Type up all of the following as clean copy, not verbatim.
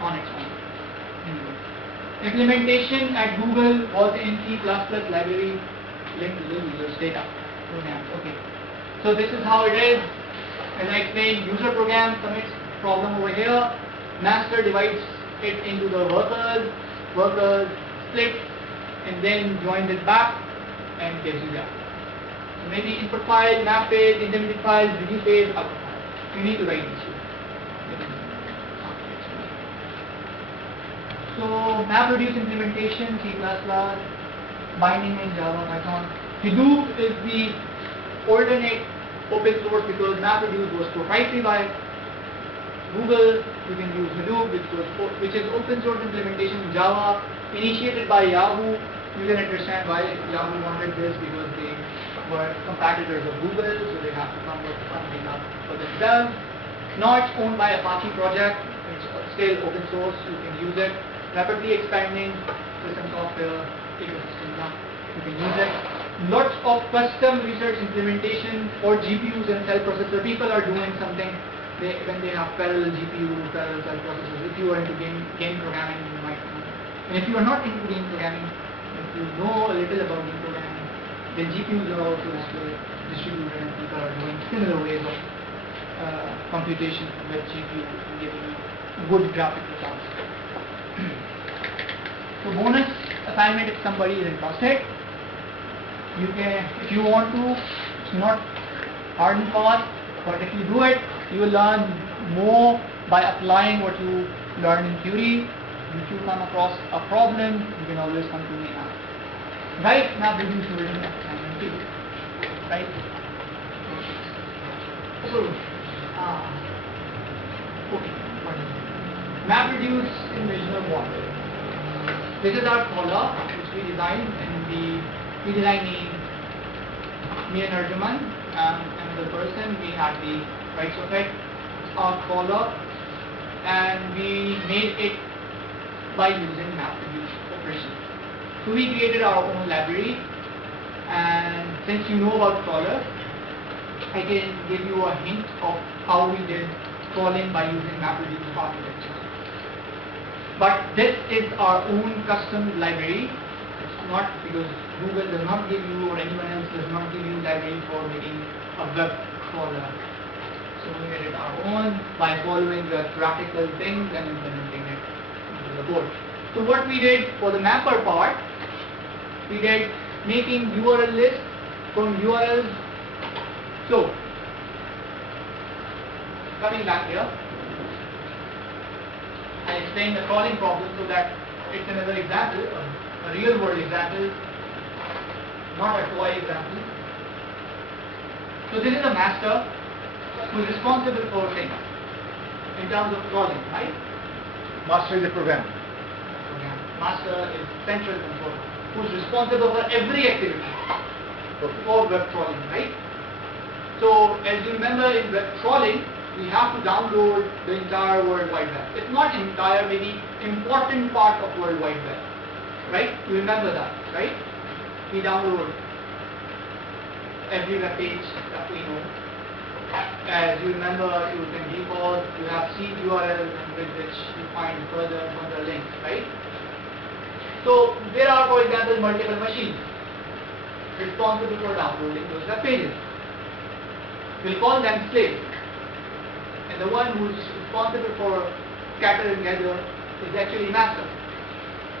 on its own. Implementation at Google was in C++ library linked to the user's data programs. Okay, so this is how it is. As I explained, user program commits problem over here. Master divides it into the workers split, and then joins it back and gives you that. So maybe input file, map page, intermediate files, review page, output file. You need to write these two. So MapReduce implementation, C++, binding in Java, Python. Hadoop is the alternate open source because MapReduce was proprietary by Google. You can use Hadoop, which is open source implementation in Java, initiated by Yahoo. You can understand why Yahoo wanted this, because they were competitors of Google, so they have to come up with something up for themselves. Now it's owned by Apache project. It's still open source. You can use it. Rapidly expanding system software ecosystem. Now you can use it. Lots of custom research implementation for GPUs and cell processor. People are doing something when they have parallel GPU, parallel cell processors. If you are into game programming, you might know. And if you are not into game programming, if you know a little about game programming, then GPUs are also distributed, and people are doing similar ways of computation with GPU and giving you good graphic results. So bonus assignment, if somebody is interested, you can, if you want to, it's not hard and fast, but if you do it, you will learn more by applying what you learn in theory. If you come across a problem, you can always come to me and ask. Right? MapReduce version of assignment 2. Right? So, okay. MapReduce in Visual One. This is our caller which we designed, and we designed me and Arjuman, another person. We had the rights of it. It's our caller, and we made it by using MapReduce operation. So we created our own library, and since you know about crawlers, I can give you a hint of how we did crawling by using MapReduce architecture. But this is our own custom library. It's not because Google does not give you, or anyone else does not give you library for making a web crawler. So we made it our own by following the practical things and implementing it into the code. So what we did for the mapper part, we did making URL list from URLs. So coming back here, I explained the crawling problem so that it's another example, a real world example, not a toy example. So this is a master who is responsible for things in terms of crawling, right? Master is the program. Master is central controller, who is responsible for every activity for web crawling, right? So as you remember, in web crawling, we have to download the entire World Wide Web. It's not entire, maybe important part of World Wide Web, right? You remember that, right? We download every web page that we know. As you remember, you can default, you have seed URLs with which you find further links, right? So there are, for example, multiple machines responsible for downloading those web pages. We'll call them slaves. And the one who is responsible for scatter and gather is actually master.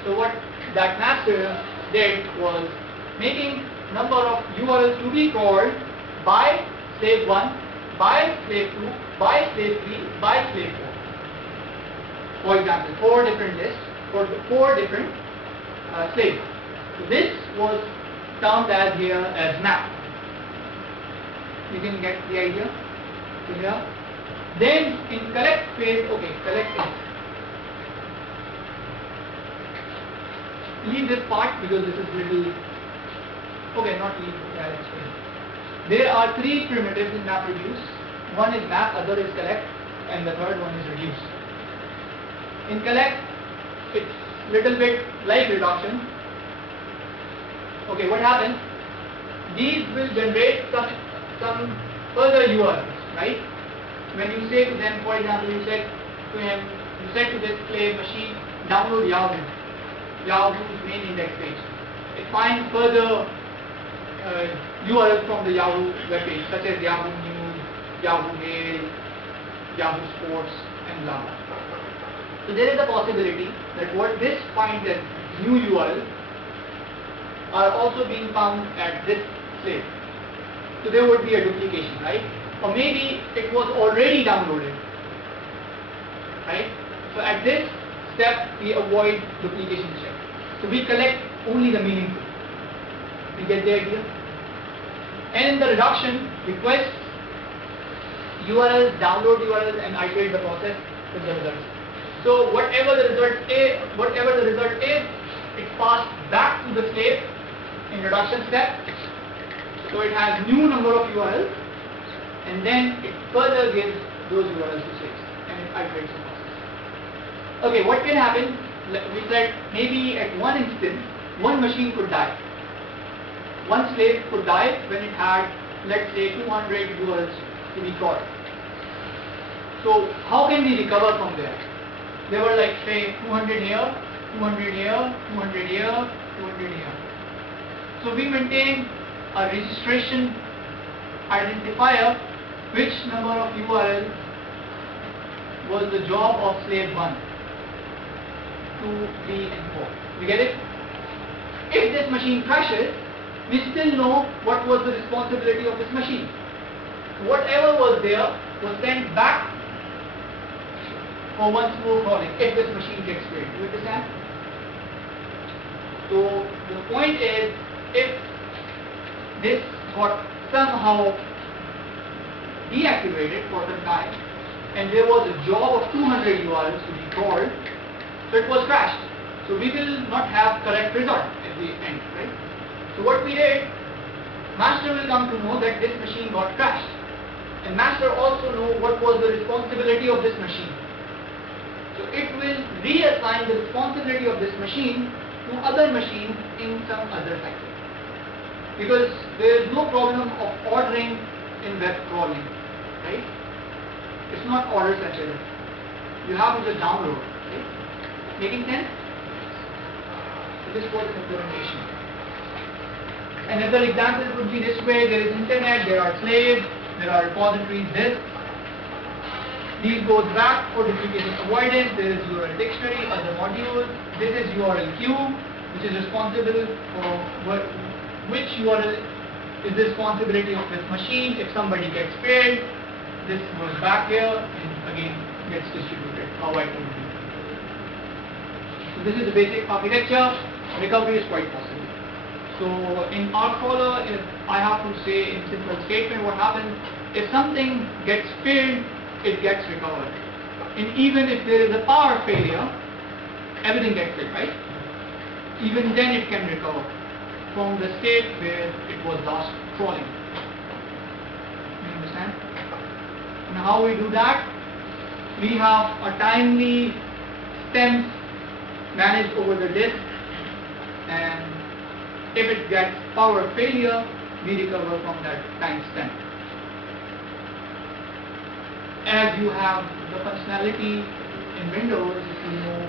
So what that master did was making number of URLs to be crawled by slave 1, by slave 2, by slave 3, by slave 4. For example, 4 different lists for 4 different slaves. So this was termed as here as map. You can get the idea. So here. Then in collect phase, okay, collect is. Leave this part because this is little. Okay, not leave. I'll explain. There are 3 primitives in MapReduce. One is map, other is collect, and the third one is reduce. In collect, it's little bit like reduction. Okay, what happens? These will generate some further URLs, right? When you say to them, for example, you said to him, You said to this slave machine, download Yahoo's main index page. It finds further URLs from the Yahoo web page, such as Yahoo News, Yahoo Mail, Yahoo Sports, and blah blah. So there is a possibility that what this finds as new URLs are also being found at this slave. So there would be a duplication, right? Or maybe it was already downloaded, right? So at this step, we avoid duplication check. So we collect only the meaningful. You get the idea? And in the reduction, request URLs, download URLs, and iterate the process with the results. So whatever the result is, it's passed back to the slave in reduction step. So it has new number of URLs, and then it further gives those URLs to slaves, and it iterates the process. Okay, what can happen? We said maybe at one instance, one machine could die. One slave could die when it had, let's say, 200 URLs to be crawled. So how can we recover from there? There were like, say, 200 here, 200 here, 200 here, 200 here. So we maintain a registration identifier which number of URLs was the job of slave 1, 2, 3, and 4. You get it? If this machine crashes, we still know what was the responsibility of this machine. Whatever was there was sent back for once more crawling if this machine gets failed. Do you understand? So the point is, if this got somehow deactivated for some time and there was a job of 200 URLs to be crawled, so it was crashed. So we will not have correct result at the end, right? So what we did, master will come to know that this machine got crashed, and master also know what was the responsibility of this machine. So it will reassign the responsibility of this machine to other machines in some other cycle. Because there is no problem of ordering in web crawling, right? It's not order sensitive. You have to just download, right? Making sense? So this was implementation. Another example would be this way: there is internet, there are slaves, there are repositories, disks. These goes back for duplication avoidance. There is URL dictionary, other modules. This is URL queue, which is responsible for which URL is the responsibility of this machine. If somebody gets failed, this goes back here and again gets distributed. How I told you. So this is the basic architecture. Recovery is quite possible. So in our crawler, if I have to say in simple statement what happens, if something gets failed, it gets recovered. And even if there is a power failure, everything gets failed, right? Even then it can recover from the state where it was last crawling. You understand? And how we do that? We have a timely stems managed over the disk, and if it gets power failure, we recover from that timestamp. As you have the functionality in Windows, if you know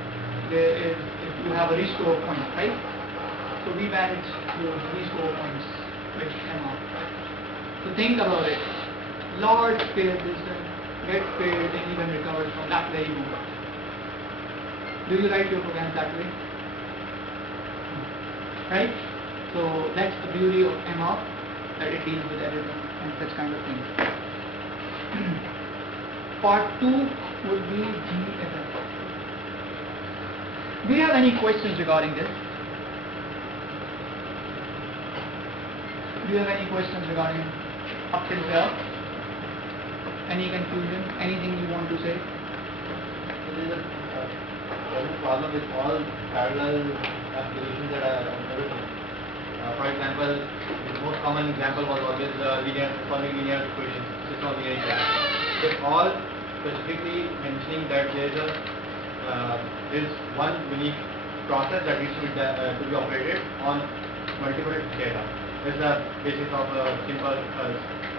if you have a restore point, right? So we manage those restore points with MR. So think about it. Large scale system gets failed and even recovers from that very moment. Do you write your programs that way? Right? So that's the beauty of MR, that it deals with everything and such kind of things. Part 2 would be GFF. Do you have any questions regarding this? Do you have any questions regarding up till here? Any confusion? Anything you want to say? There is a problem with all parallel applications that are everything. For example, the most common example was always solving linear equations, system of linear equations. They're all specifically mentioning that there is one unique process that needs to be operated on multiple data. This is the basis of a simple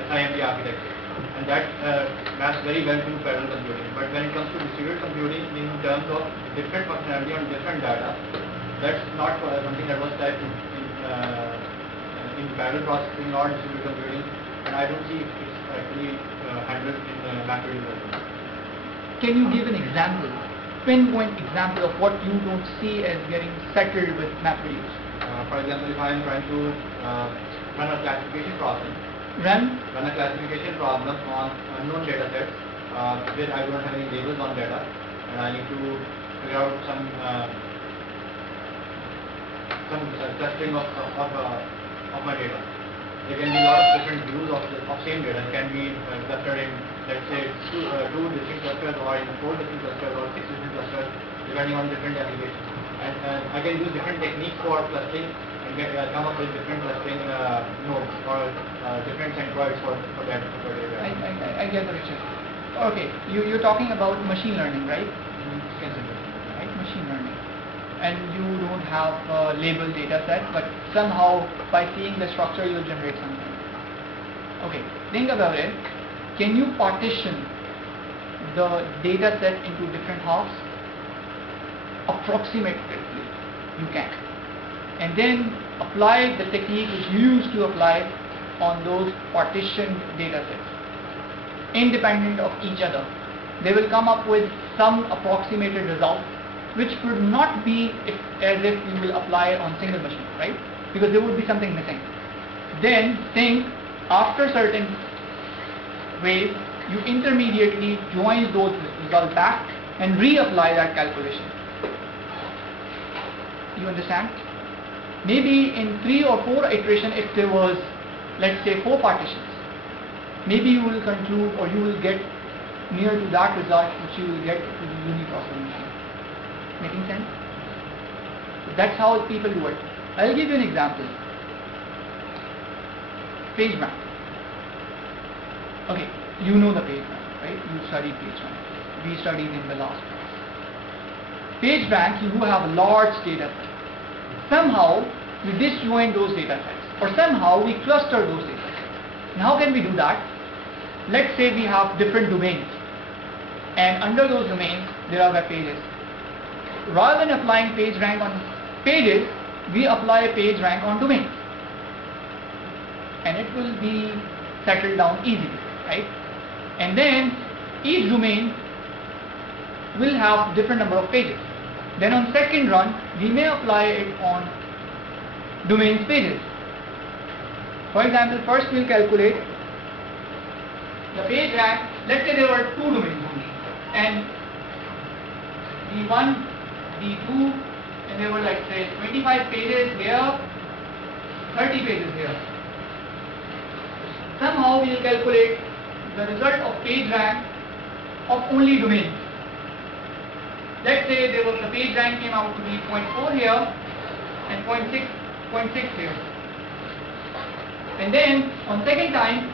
SIMD architecture. and that maps very well to parallel computing. But when it comes to distributed computing in terms of different functionality on different data, that's not something that was typed in parallel processing or distributed computing, and I don't see if it's actually handled in MapReduce as well. Can you give an example, pinpoint example of what you don't see as getting settled with MapReduce? For example, if I am trying to run a classification problem, Run a classification problem on unknown data sets where I don't have any labels on data, and I need to figure out some clustering of my data. There can be a lot of different views of same data. It can be clustered in, let's say, two distinct clusters, or in 4 distinct clusters, or 6 distinct clusters, depending on different applications. And I can use different techniques for clustering and come up with different clustering nodes or different centroids for that data. I get the picture. Okay, you're talking about machine learning, right? Right, machine learning. And you don't have a labeled data set, but somehow by seeing the structure you'll generate something. Okay, think about it. Can you partition the data set into different halves? Approximately, you can. And then apply the technique which you used to apply on those partitioned data sets, independent of each other. They will come up with some approximated results, which would not be as if you will apply on single machine, right? Because there would be something missing. Then think, after certain ways, you intermediately join those results back and reapply that calculation. You understand? Maybe in 3 or 4 iterations, if there was, let's say, 4 partitions, maybe you will conclude, or you will get near to that result which you will get to the uniprocessor machine. Making sense? So that's how people do it. I'll give you an example. Page rank. Okay, you know the page rank, right? You studied page rank. We studied in the last class. Page rank, you do have a large data set. Somehow we disjoin those data sets, or somehow we cluster those data sets. Now how can we do that? Let's say we have different domains, and under those domains there are web pages. Rather than applying page rank on pages, we apply page rank on domains, and it will be settled down easily, right? And then each domain will have different number of pages. Then on second run, we may apply it on domains pages. For example, first we'll calculate the page rank. Let's say there were 2 domains only, and D1, D2, and there were, like, say, 25 pages here, 30 pages here. Somehow we'll calculate the result of page rank of only domains. Let's say there was the page rank came out to be 0.4 here and 0.6 here. And then on second time